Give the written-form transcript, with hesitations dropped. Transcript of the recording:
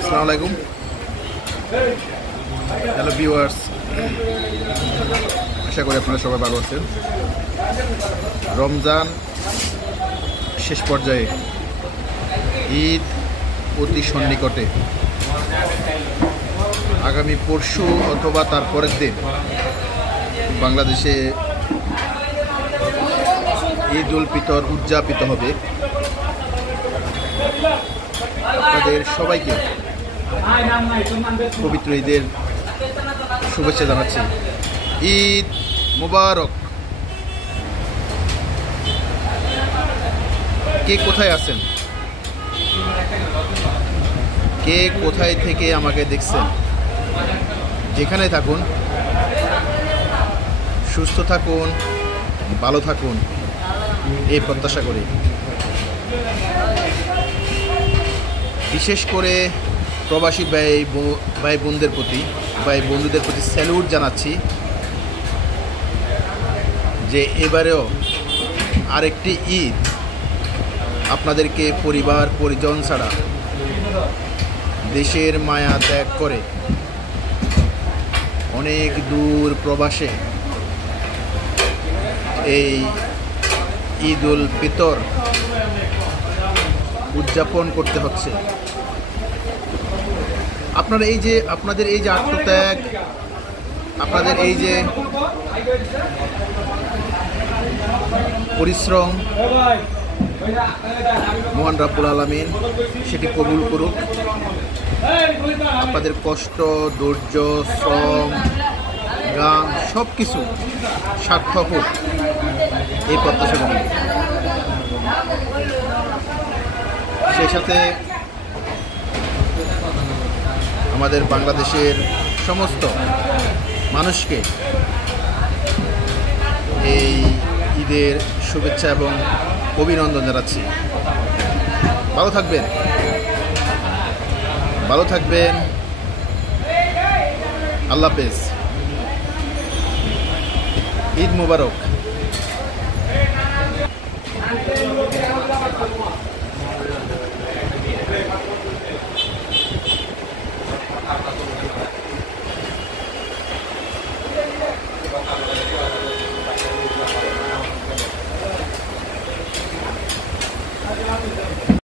Assalamualaikum. Hello viewers. আশা করি আপনারা সবাই ভালো আছেন। রমজান শেষ পর্যায়ে, ঈদ অতি সন্নিকটে। আগামী পরশু অথবা তার পরের দিন বাংলাদেশে ঈদ উল ফিতর উদযাপিত হবে। আপনাদের সবাইকে পবিত্র ঈদের শুভেচ্ছা জানাচ্ছি। ঈদ মুবারক। কে কোথায় আছেন, কে কোথায় থেকে আমাকে দেখছেন, যেখানে থাকুন সুস্থ থাকুন, ভালো থাকুন, এই প্রত্যাশা করি। বিশেষ করে প্রবাসী ভাই বোনদের প্রতি, ভাই বন্ধুদের প্রতি স্যালুট জানাচ্ছি যে এবারেও আরেকটি ঈদ আপনাদেরকে পরিবার পরিজন ছাড়া দেশের মায়া ত্যাগ করে অনেক দূর প্রবাসে এই ঈদ উল ফিতর উদযাপন করতে হচ্ছে। আপনাদের এই যে আত্মত্যাগ, আপনাদের এই যে পরিশ্রম, মহান রব্বুল আলামিন সেটি কবুল করুক। আপনাদের কষ্ট, ধৈর্য, শ্রম, গান সব কিছু সার্থক হোক, এই প্রত্যাশা করি। সেই সাথে আমাদের বাংলাদেশের সমস্ত মানুষকে এই ঈদের শুভেচ্ছা এবং অভিনন্দন জানাচ্ছি। ভালো থাকবেন, ভালো থাকবেন। আল্লাহ হাফেজ। ঈদ মুবারক।